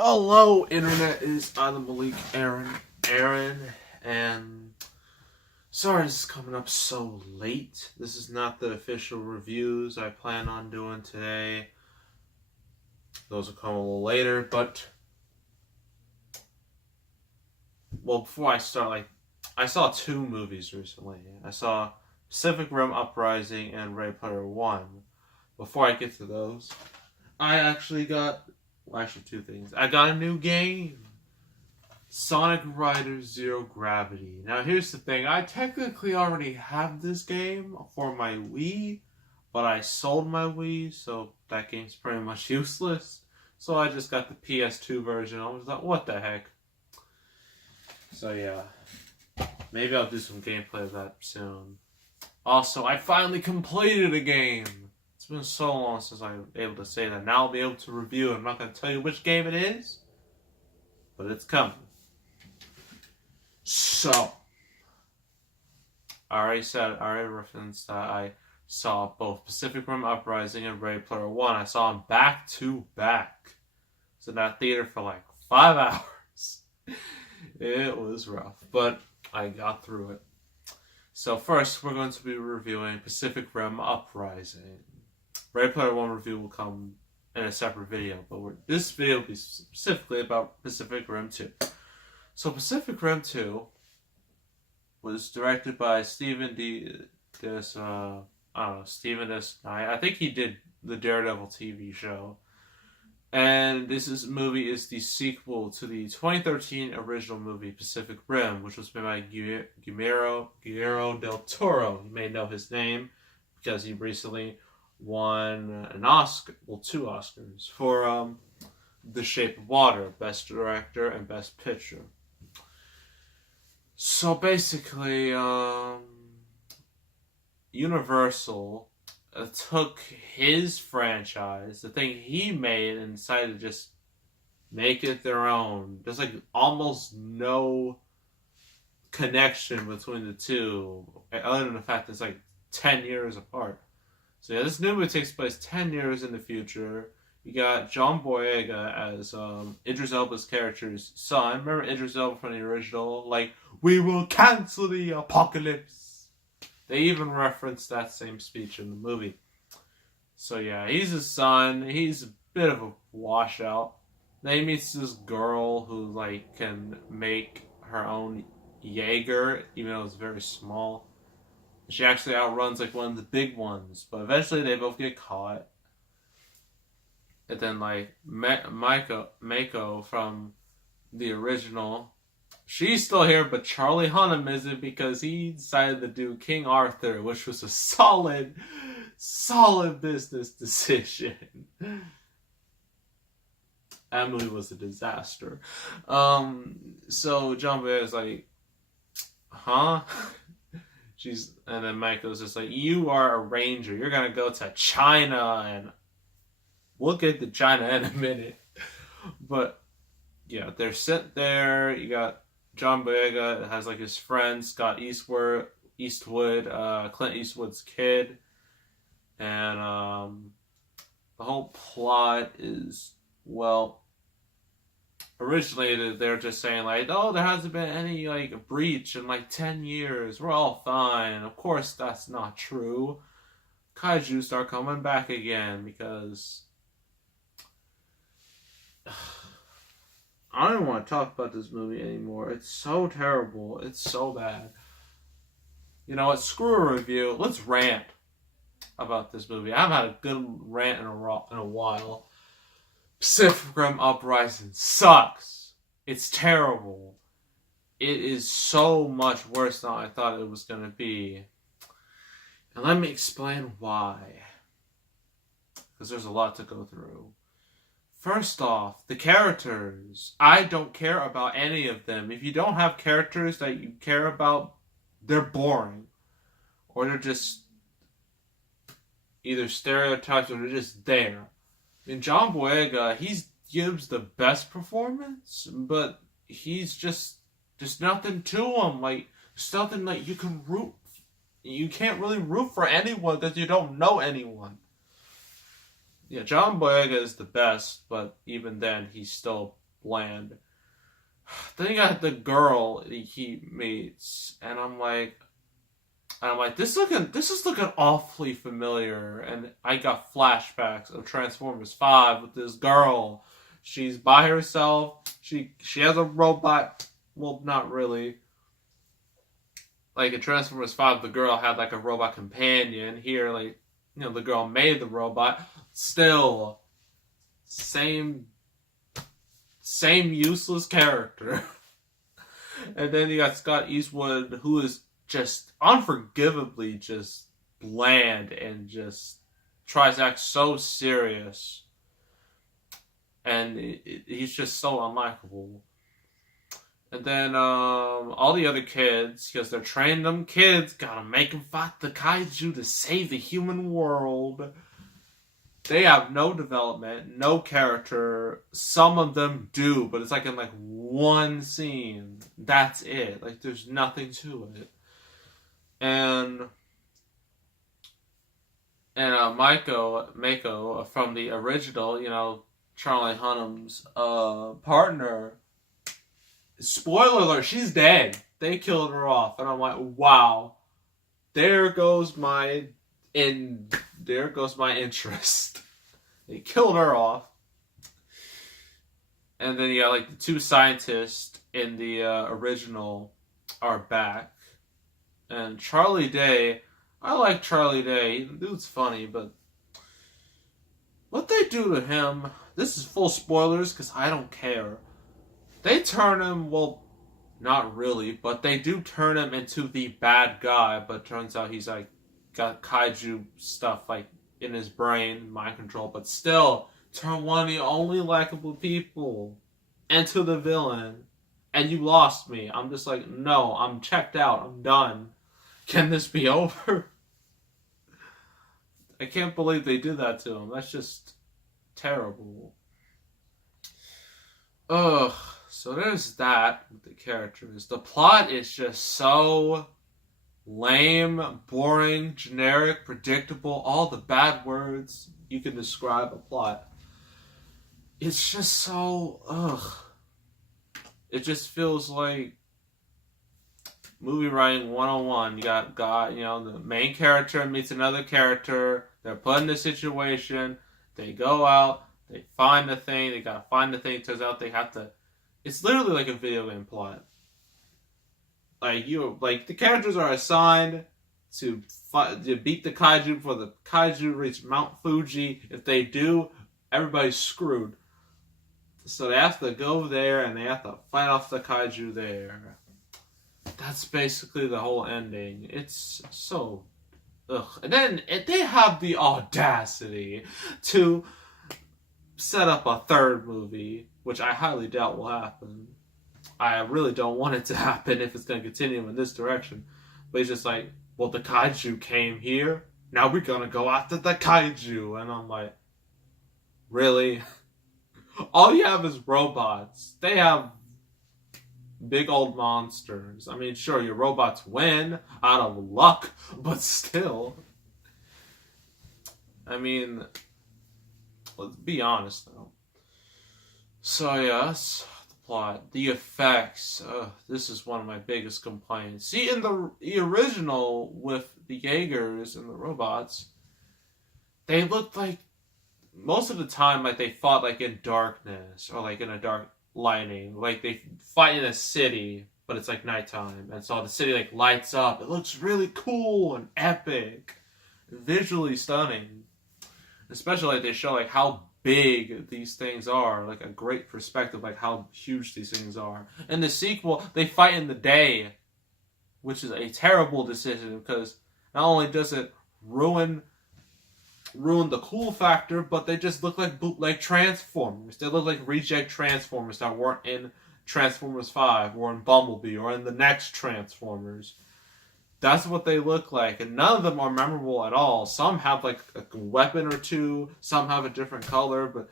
Hello, Internet. It is Adam Malik Aaron, and sorry this is coming up so late. This is not the official reviews I plan on doing today. Those will come a little later, but before I start, I saw two movies recently. I saw Pacific Rim Uprising and Ready Player One. Before I get to those, I actually got two things. I got a new game. Sonic Riders Zero Gravity. Now here's the thing, I technically already have this game for my Wii, but I sold my Wii, so that game's pretty much useless. So I just got the PS2 version. I was like, what the heck? So yeah, maybe I'll do some gameplay of that soon. Also, I finally completed a game. It's been so long since I was able to say that. Now I'll be able to review it. I'm not going to tell you which game it is, but it's coming. So, I already referenced that I saw both Pacific Rim Uprising and Ready Player One. I saw them back to back. I was in that theater for like 5 hours. It was rough, but I got through it. So first, we're going to be reviewing Pacific Rim Uprising. Ready Player One review will come in a separate video, but this video will be specifically about Pacific Rim 2. So Pacific Rim 2 was directed by Steven S. Knight. I think he did the Daredevil TV show. And this movie is the sequel to the 2013 original movie Pacific Rim, which was made by Guillermo del Toro. You may know his name because he recently won an Oscar, two Oscars, for The Shape of Water, Best Director and Best Picture. So basically, Universal took his franchise, the thing he made, and decided to just make it their own. There's like almost no connection between the two, other than the fact that it's like 10 years apart. So yeah, this new movie takes place 10 years in the future. You got John Boyega as Idris Elba's character's son. Remember Idris Elba from the original? Like, we will cancel the apocalypse. They even referenced that same speech in the movie. So yeah, he's his son. He's a bit of a washout. Then he meets this girl who like can make her own Jaeger, even though it's very small. She actually outruns like one of the big ones, but eventually they both get caught. And then like Mako from the original, she's still here, but Charlie Hunnam isn't because he decided to do King Arthur, which was a solid business decision. That movie was a disaster. So John Boyega's like, huh? And then Michael's just like, you are a ranger. You're gonna go to China, and we'll get to China in a minute. But yeah, they're sent there. You got John Boyega has like his friend Scott Eastwood, Clint Eastwood's kid, and the whole plot is, well, originally they're just saying like, oh, there hasn't been any like breach in like 10 years. We're all fine. Of course, that's not true. Kaiju start coming back again because I don't want to talk about this movie anymore. It's so terrible. It's so bad. You know what? Screw a review. Let's rant about this movie. I haven't had a good rant in a while. Pacific Rim Uprising sucks. It's terrible. It is so much worse than I thought it was going to be. And let me explain why. Because there's a lot to go through. First off, the characters. I don't care about any of them. If you don't have characters that you care about, they're boring. Or they're just either stereotypes or they're just there. In John Boyega, he gives the best performance, but he's just nothing to him. Like, there's nothing like you can root. You can't really root for anyone because you don't know anyone. Yeah, John Boyega is the best, but even then, he's still bland. Then you got the girl he meets, and I'm like, this is looking awfully familiar, and I got flashbacks of Transformers 5 with this girl. She's by herself. She has a robot. Well, not really. Like in Transformers 5, the girl had like a robot companion. Here, like, the girl made the robot. Still, same useless character. And then you got Scott Eastwood, who is just unforgivably just bland and just tries to act so serious. And he's just so unlikable. And then all the other kids, because they're training them kids, gotta make them fight the kaiju to save the human world. They have no development, no character. Some of them do, but it's like in like one scene. That's it. Like there's nothing to it. And Mako from the original, Charlie Hunnam's partner. Spoiler alert, she's dead. They killed her off, and I'm like, wow. There goes my interest. They killed her off. And then you got like the two scientists in the original are back. And Charlie Day, I like Charlie Day. The dude's funny, but what they do to him, this is full spoilers because I don't care. They turn him, well, not really, but they do turn him into the bad guy, but turns out he's like got kaiju stuff like in his brain, mind control, but still turn one of the only likable people into the villain, and you lost me. I'm just like, no, I'm checked out, I'm done. Can this be over? I can't believe they did that to him. That's just terrible. Ugh. So there's that with the characters. The plot is just so lame, boring, generic, predictable, all the bad words you can describe a plot. It's just so, It just feels like movie writing 101. You got the main character meets another character, they're put in a situation, they go out, they find the thing, they gotta find the thing, it turns out they have to. It's literally like a video game plot. Like the characters are assigned to beat the kaiju before the kaiju reach Mount Fuji. If they do, everybody's screwed. So they have to go there and they have to fight off the kaiju there. That's basically the whole ending. It's so ugh. And then they have the audacity to set up a third movie, which I highly doubt will happen. I really don't want it to happen if it's going to continue in this direction. But it's just like, well, the kaiju came here. Now we're going to go after the kaiju. And I'm like, really? All you have is robots. They have big old monsters. I mean, sure, your robots win out of luck, but still. I mean, let's be honest, though. So, yes, the plot. The effects. This is one of my biggest complaints. See, in the original, with the Jaegers and the robots, they looked like, most of the time, like they fought like in darkness, or like in a dark lighting. Like they fight in a city, but it's like nighttime. And so the city like lights up. It looks really cool and epic. Visually stunning. Especially like they show like how big these things are, like a great perspective, like how huge these things are. In the sequel, they fight in the day, which is a terrible decision because not only does it ruin the cool factor, but they just look like bootleg Transformers. They look like reject Transformers that weren't in Transformers 5 or in Bumblebee or in the next Transformers. That's what they look like, and none of them are memorable at all. Some have like a weapon or two, some have a different color, but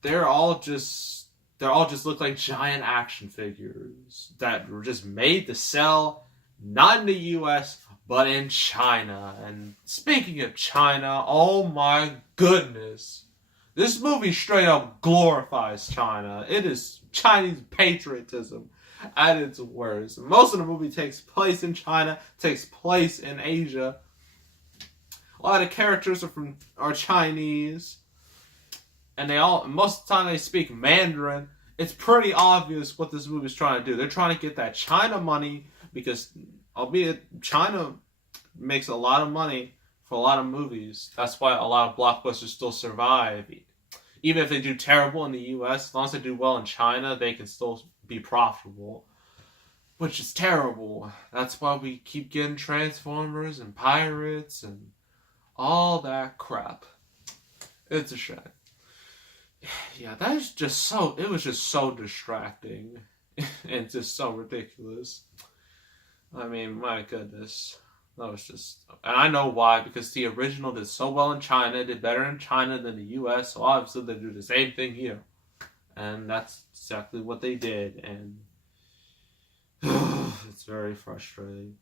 they're all just look like giant action figures that were just made to sell, not in the US, but in China. And speaking of China, oh my goodness, This movie straight up glorifies China. It is Chinese patriotism at its worst. Most of the movie takes place in China, takes place in Asia. A lot of characters are Chinese, and most of the time they speak Mandarin. It's pretty obvious what this movie is trying to do. They're trying to get that China money because, albeit China makes a lot of money for a lot of movies. That's why a lot of blockbusters still survive. Even if they do terrible in the US, as long as they do well in China, they can still be profitable. Which is terrible. That's why we keep getting Transformers and Pirates and all that crap. It's a shame. Yeah, that is just so... It was just so distracting. And just so ridiculous. I mean, my goodness. That was just... And I know why, because the original did so well in China, did better in China than the US, so obviously they do the same thing here. And that's exactly what they did, and... it's very frustrating.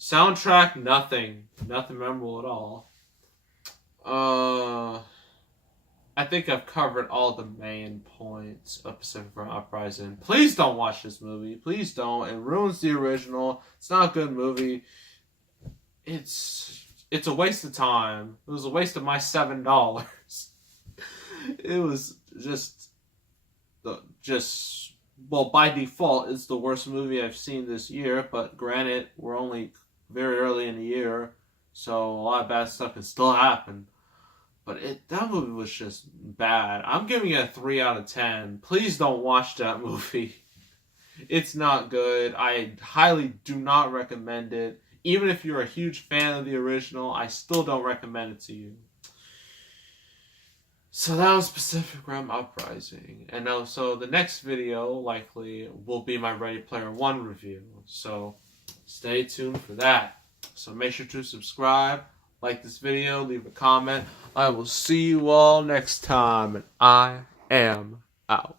Soundtrack, nothing. Nothing memorable at all. I think I've covered all the main points of Pacific Rim Uprising. Please don't watch this movie. Please don't. It ruins the original. It's not a good movie. It's a waste of time. It was a waste of my $7. It was just well, by default, it's the worst movie I've seen this year. But granted, we're only very early in the year, so a lot of bad stuff can still happen. But that movie was just bad. I'm giving it a 3 out of 10. Please don't watch that movie. It's not good. I highly do not recommend it. Even if you're a huge fan of the original, I still don't recommend it to you. So that was Pacific Rim Uprising. And now, so the next video likely will be my Ready Player One review. So stay tuned for that. So make sure to subscribe, like this video, leave a comment. I will see you all next time, and I am out.